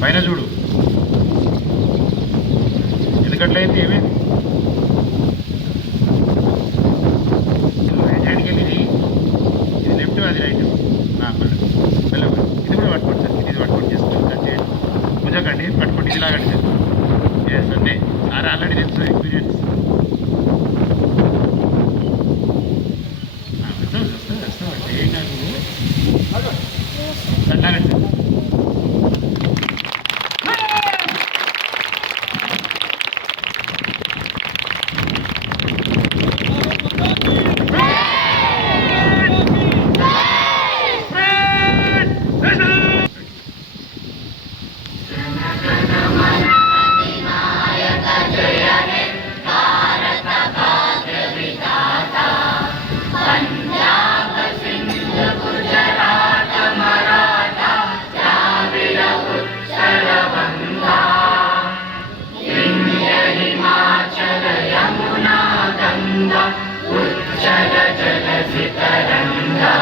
పైన చూడు ఎందుకట్లయింది ఏమైంది హ్యాండ్కి వెళ్ళి ఇది లెఫ్ట్ అది రైట్ మెల్ల ఇది కూడా పట్టుకోండి సార్ ఇది పట్టుకోండి చేసుకోండి కట్ చేయండి భుజకండి పట్టుకోండి ఇది లాగండి సార్ ఎస్ అంతే సార్ ఆల్రెడీ తెలుసు ఎక్స్పీరియన్స్ వస్తుంది ఏం కాదు లాగండి సార్ उच्चल जलसितरङ्गा